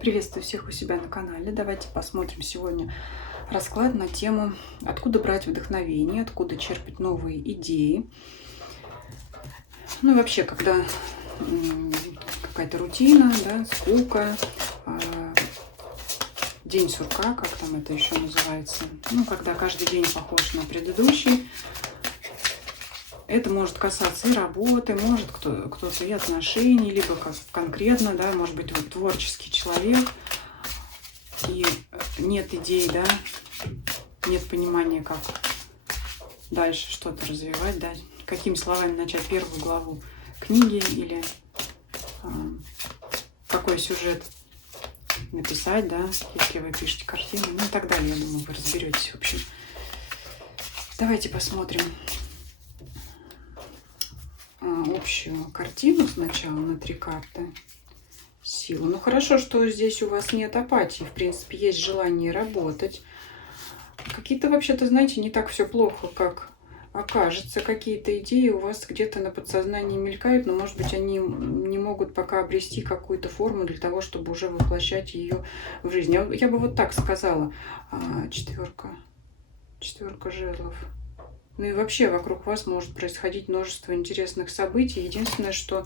Приветствую всех у себя на канале. Давайте посмотрим сегодня расклад на тему «Откуда брать вдохновение, откуда черпать новые идеи». Ну и вообще, когда какая-то рутина, да, скука, а, день сурка, как там это еще называется, ну, когда каждый день похож на предыдущий, это может касаться и работы, может кто-то и отношений, либо как конкретно, да, может быть, вот творческий человек, и нет идей, да, нет понимания, как дальше что-то развивать, да, какими словами начать первую главу книги или а, какой сюжет написать, да, если вы пишете картину, ну и так далее. Я думаю, вы разберетесь, в общем. Давайте посмотрим общую картину сначала на 3 карты. Сила. Ну хорошо, что здесь у вас нет апатии. В принципе, есть желание работать. Какие-то вообще-то, знаете, не так все плохо, как окажется. Какие-то идеи у вас где-то на подсознании мелькают, но, может быть, они не могут пока обрести какую-то форму для того, чтобы уже воплощать ее в жизнь. Я бы вот так сказала. Четверка жезлов. Ну и вообще вокруг вас может происходить множество интересных событий. Единственное, что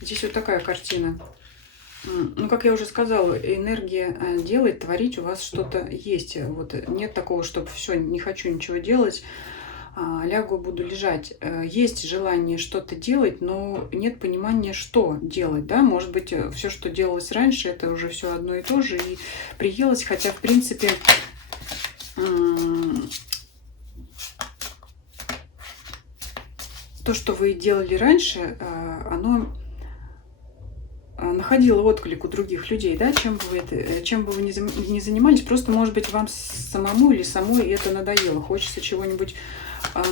здесь вот такая картина. Ну, как я уже сказала, энергия делать, творить у вас что-то есть. Вот нет такого, чтобы все, не хочу ничего делать, лягу, буду лежать. Есть желание что-то делать, но нет понимания, что делать, да. Может быть, все, что делалось раньше, это уже все одно и то же и приелось, хотя, в принципе, то, что вы делали раньше, оно находила отклик у других людей, да, чем бы вы ни занимались, просто, может быть, вам самому или самой это надоело, хочется чего-нибудь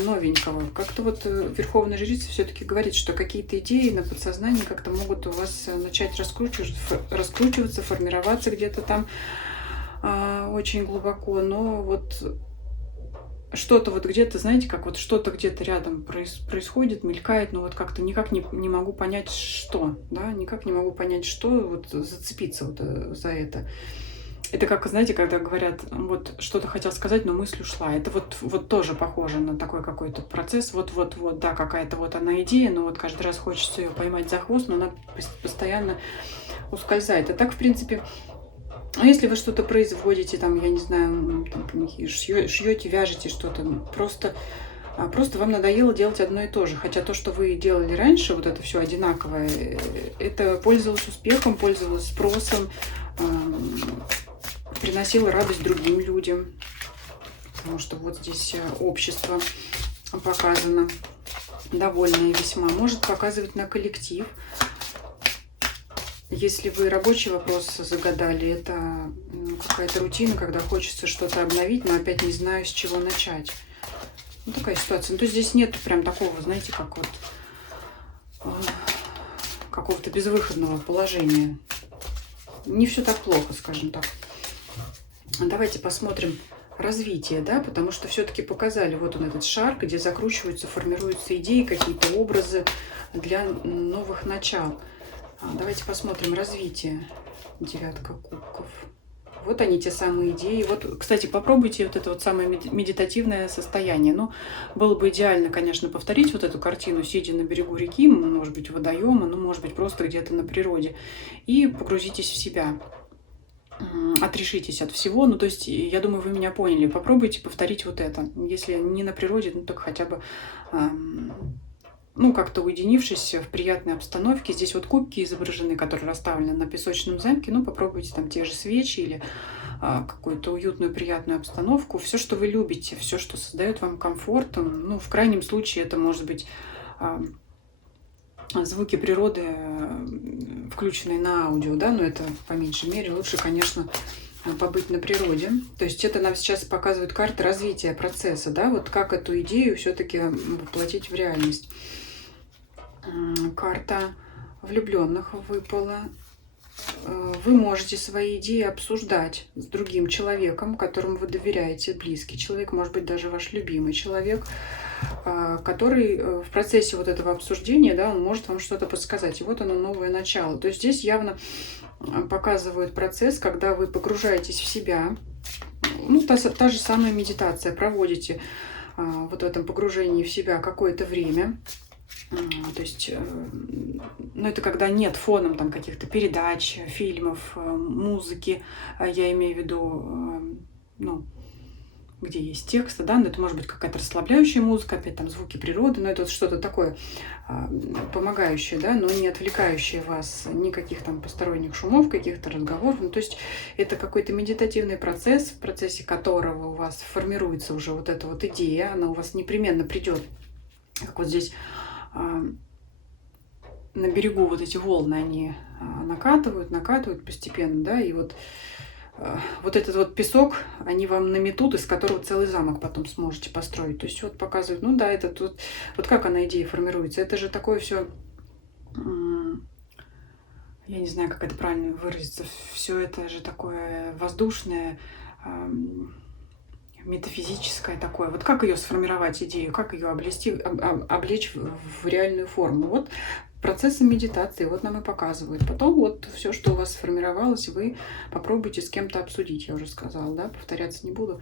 новенького. Как-то вот Верховная Жрица все-таки говорит, что какие-то идеи на подсознании как-то могут у вас начать раскручиваться, формироваться где-то там очень глубоко, но вот что-то вот где-то, знаете, как вот что-то где-то рядом происходит, мелькает, но вот как-то никак не могу понять, что, да, никак не могу понять, что, вот зацепиться вот за это. Это как, знаете, когда говорят, вот что-то хотел сказать, но мысль ушла. Это вот тоже похоже на такой какой-то процесс. Вот, да, какая-то вот она идея, но вот каждый раз хочется ее поймать за хвост, но она постоянно ускользает. А так, в принципе, если вы что-то производите, там, я не знаю, шьете, вяжете что-то, просто вам надоело делать одно и то же. Хотя то, что вы делали раньше, вот это все одинаковое, это пользовалось успехом, пользовалось спросом, приносило радость другим людям. Потому что вот здесь общество показано довольное весьма. Может показывать на коллектив. Если вы рабочий вопрос загадали, это какая-то рутина, когда хочется что-то обновить, но опять не знаю, с чего начать. Ну, такая ситуация. Ну, то есть здесь нет прям такого, знаете, как вот какого-то безвыходного положения. Не все так плохо, скажем так. Давайте посмотрим развитие, да, потому что все-таки показали вот он этот шар, где закручиваются, формируются идеи, какие-то образы для новых начал. Давайте посмотрим развитие. 9 кубков. Вот они, те самые идеи. Вот, кстати, попробуйте вот это вот самое медитативное состояние. Ну, было бы идеально, конечно, повторить вот эту картину, сидя на берегу реки, может быть, водоема, ну, может быть, просто где-то на природе. И погрузитесь в себя. Отрешитесь от всего. Ну, то есть, я думаю, вы меня поняли. Попробуйте повторить вот это. Если не на природе, ну, так хотя бы... ну, как-то уединившись в приятной обстановке. Здесь вот кубки изображены, которые расставлены на песочном замке. Ну, попробуйте там те же свечи или какую-то уютную, приятную обстановку. Все, что вы любите, все, что создает вам комфорт. Ну, в крайнем случае, это может быть звуки природы, включенные на аудио, да, но это по меньшей мере. Лучше, конечно, побыть на природе. То есть это нам сейчас показывает карта развития процесса, да, вот как эту идею все-таки воплотить в реальность. Карта влюбленных выпала. Вы можете свои идеи обсуждать с другим человеком, которому вы доверяете, близкий человек, может быть, даже ваш любимый человек, который в процессе вот этого обсуждения, да, он может вам что-то подсказать. И вот оно, новое начало. То есть здесь явно показывают процесс, когда вы погружаетесь в себя. Ну, та же самая медитация. Проводите вот в этом погружении в себя какое-то время. То есть, ну, это когда нет фоном там каких-то передач, фильмов, музыки. Я имею в виду, ну, где есть тексты, да, но это может быть какая-то расслабляющая музыка, опять там звуки природы, но это вот что-то такое помогающее, да, но не отвлекающее вас, никаких там посторонних шумов, каких-то разговоров. Ну, то есть это какой-то медитативный процесс, в процессе которого у вас формируется уже вот эта вот идея, она у вас непременно придет, как вот здесь на берегу вот эти волны, они накатывают постепенно, да, и вот этот вот песок, они вам наметут, из которого целый замок потом сможете построить. То есть вот показывают, ну да, это тут, вот как она, идея формируется. Это же такое все, я не знаю, как это правильно выразиться, все это же такое воздушное, метафизическое такое. Вот как ее сформировать, идею, как ее облечь в реальную форму. Вот процессом медитации вот нам и показывают. Потом вот все, что у вас сформировалось, вы попробуйте с кем-то обсудить, я уже сказала, да, повторяться не буду,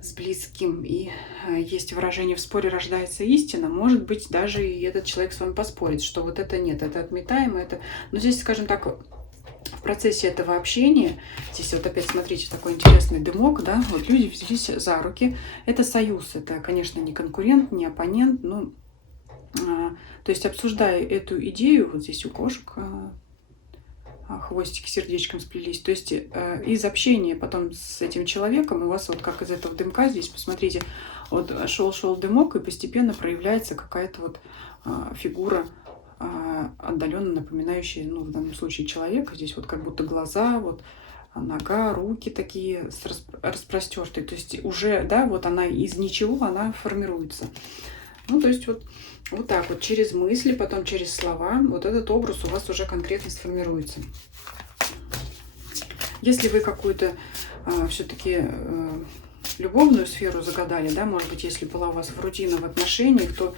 с близким. И есть выражение: в споре рождается истина. Может быть, даже и этот человек с вами поспорит, что вот это нет, это отметаемо, это... Но здесь, скажем так, в процессе этого общения, здесь вот опять смотрите, такой интересный дымок, да, вот люди взялись за руки, это союз, это, конечно, не конкурент, не оппонент, ну, то есть, обсуждая эту идею, вот здесь у кошек хвостики сердечком сплелись, то есть из общения потом с этим человеком у вас вот как из этого дымка, здесь посмотрите, вот шел дымок, и постепенно проявляется какая-то вот фигура, отдаленно напоминающая, ну, в данном случае человека, здесь вот как будто глаза, вот нога, руки такие распростертые, то есть уже, да, вот она из ничего, она формируется. Ну, то есть вот так вот, через мысли, потом через слова, вот этот образ у вас уже конкретно сформируется. Если вы какую-то все-таки любовную сферу загадали, да, может быть, если была у вас рутина в отношениях, то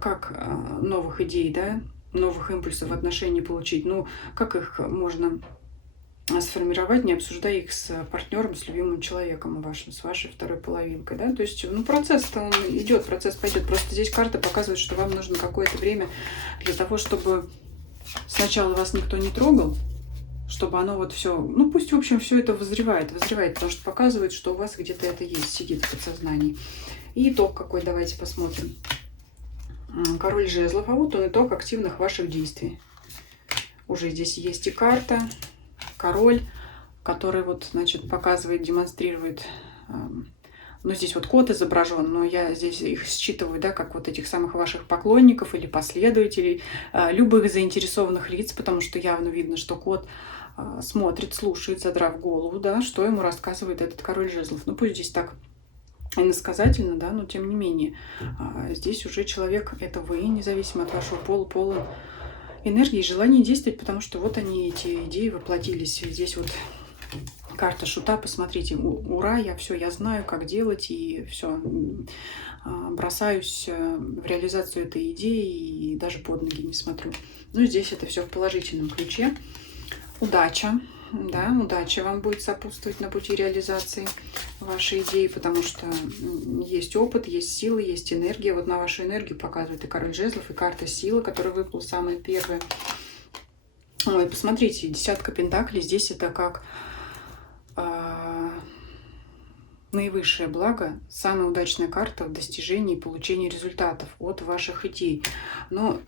как новых идей, да, новых импульсов в отношении получить, ну, как их можно сформировать, не обсуждая их с партнером, с любимым человеком вашим, с вашей второй половинкой, да, то есть, ну, процесс-то он идет, процесс пойдет, просто здесь карта показывает, что вам нужно какое-то время для того, чтобы сначала вас никто не трогал, чтобы оно вот все, ну, пусть, в общем, все это вызревает, потому что показывает, что у вас где-то это есть, сидит в подсознании. И итог какой, давайте посмотрим. Король жезлов, а вот он, итог активных ваших действий. Уже здесь есть и карта, король, который вот, значит, показывает, демонстрирует, ну, здесь вот кот изображен, но я здесь их считываю, да, как вот этих самых ваших поклонников или последователей, любых заинтересованных лиц, потому что явно видно, что кот смотрит, слушает, задрав голову, да, что ему рассказывает этот король жезлов. Ну, пусть здесь так иносказательно, да, но тем не менее, здесь уже человек, это вы, независимо от вашего пола, полон энергии и желания действовать, потому что вот они, эти идеи воплотились. Здесь вот карта шута, посмотрите, ура, я знаю, как делать, и все, бросаюсь в реализацию этой идеи и даже под ноги не смотрю. Ну, здесь это все в положительном ключе. Удача, да, удача вам будет сопутствовать на пути реализации вашей идеи, потому что есть опыт, есть сила, есть энергия. Вот на вашу энергию показывает и король жезлов, и карта силы, которая выпала самая первая. Ой, посмотрите, десятка пентаклей, здесь это как наивысшее благо, самая удачная карта в достижении и получении результатов от ваших идей. Но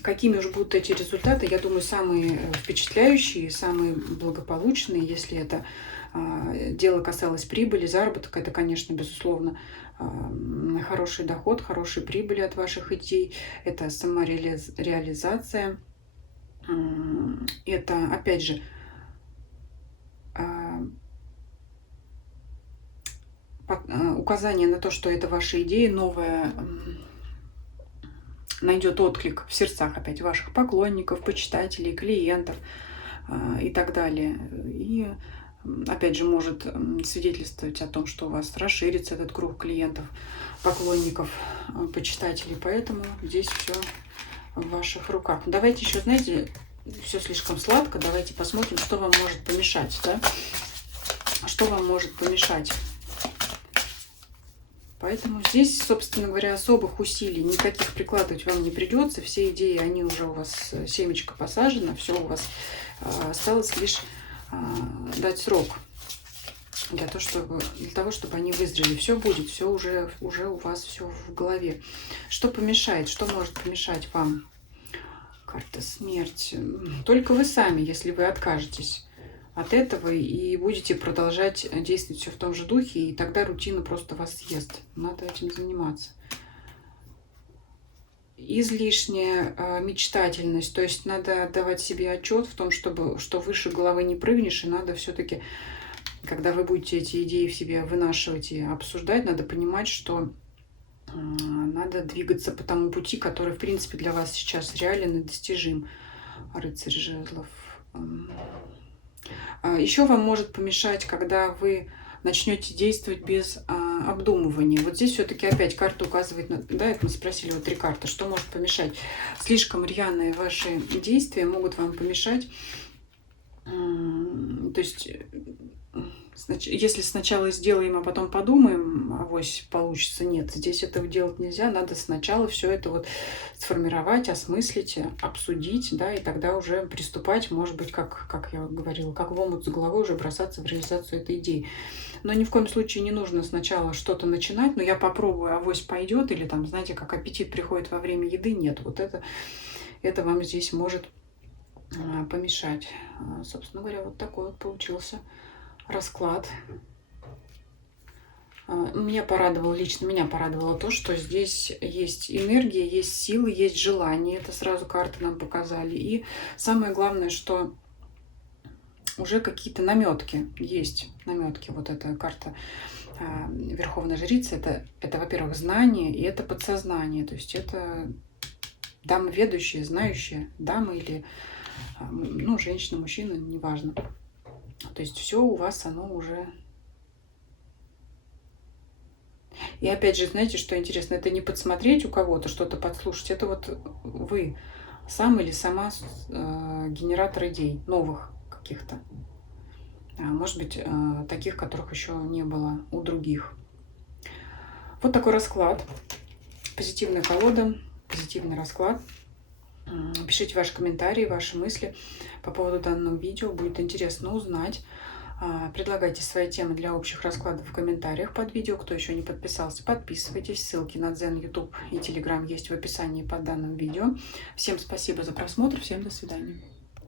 какими же будут эти результаты, я думаю, самые впечатляющие, самые благополучные, если это дело касалось прибыли, заработок, это, конечно, безусловно, хороший доход, хорошие прибыли от ваших идей, это самореализация, это, опять же, указание на то, что это ваша идея новая, найдет отклик в сердцах опять ваших поклонников, почитателей, клиентов и так далее. И опять же может свидетельствовать о том, что у вас расширится этот круг клиентов, поклонников, почитателей. Поэтому здесь все в ваших руках. Давайте еще, знаете, все слишком сладко. Давайте посмотрим, что вам может помешать, да? Что вам может помешать? Поэтому здесь, собственно говоря, особых усилий никаких прикладывать вам не придется. Все идеи, они уже у вас, семечко посажено, все у вас осталось лишь дать срок для того, чтобы они вызрели. Все будет, все уже у вас все в голове. Что помешает, что может помешать вам? Карта смерть. Только вы сами, если вы откажетесь от этого и будете продолжать действовать все в том же духе, и тогда рутина просто вас съест. Надо этим заниматься. Излишняя мечтательность, то есть надо давать себе отчет в том, что выше головы не прыгнешь, и надо все-таки, когда вы будете эти идеи в себе вынашивать и обсуждать, надо понимать, что надо двигаться по тому пути, который, в принципе, для вас сейчас реален и достижим. Рыцарь жезлов. Еще вам может помешать, когда вы начнете действовать без обдумывания. Вот здесь все-таки опять карта указывает, да, это мы спросили, вот 3 карты, что может помешать. Слишком рьяные ваши действия могут вам помешать. То есть, если сначала сделаем, а потом подумаем, авось получится, нет, здесь этого делать нельзя, надо сначала все это вот сформировать, осмыслить, обсудить, да, и тогда уже приступать, может быть, как я говорила, как в омут с головой уже бросаться в реализацию этой идеи. Но ни в коем случае не нужно сначала что-то начинать, но я попробую, авось пойдет, или там, знаете, как аппетит приходит во время еды, нет, вот это вам здесь может помешать. Собственно говоря, вот такой вот получился расклад. Лично меня порадовало то, что здесь есть энергия, есть силы, есть желание. Это сразу карты нам показали. И самое главное, что уже какие-то наметки есть. Наметки. Вот эта карта Верховной Жрицы. Это, во-первых, знание, и это подсознание. То есть это дамы ведущие, знающие, дамы или женщина, мужчина, неважно. То есть все у вас, оно уже... И опять же, знаете, что интересно? Это не подсмотреть у кого-то, что-то подслушать. Это вот вы сам или сама генератор идей, новых каких-то. Может быть, таких, которых еще не было у других. Вот такой расклад. Позитивная колода, позитивный расклад. Пишите ваши комментарии, ваши мысли по поводу данного видео. Будет интересно узнать. Предлагайте свои темы для общих раскладов в комментариях под видео. Кто еще не подписался, подписывайтесь. Ссылки на Дзен, YouTube и Telegram есть в описании под данным видео. Всем спасибо за просмотр. Всем до свидания.